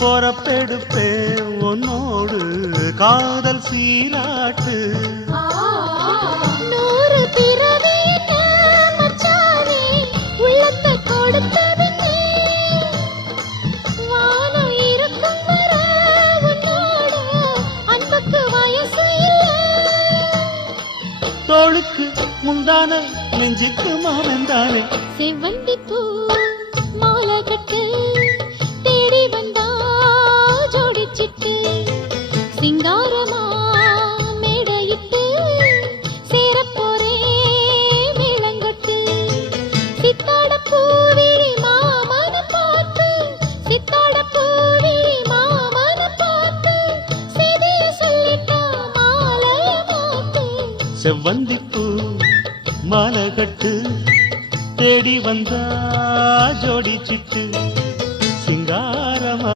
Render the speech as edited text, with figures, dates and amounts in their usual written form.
பொறப்பெடுப்பே உன்னோடு காதல் சீராட்டு. 100 பிறவி மச்சானே உள்ளத்தை கொடுத்ததுன்னே வானம் இருக்கும் வர உன்னோட அன்புக்கு வயசு இல்லை. தோளுக்கு முந்தான நெஞ்சுக்கு மாமந்தானே செவ்வந்தி பூ மாலை கட்டு தேடி வந்தா ஜோடிச்சிட்டு சிங்காரமா மேடையிட்டு சேரப்போரே மேளங்கட்டு. சித்தாட பூவிழி மாமன பார்த்து சித்தாட பூவிழி மாமன பார்த்து செய்திய சொல்லிட்டா மாலைய மாத்து. செவ்வந்திப்பூ மாலை கட்டு தேடி வந்தா ஜோடி சிட்டு.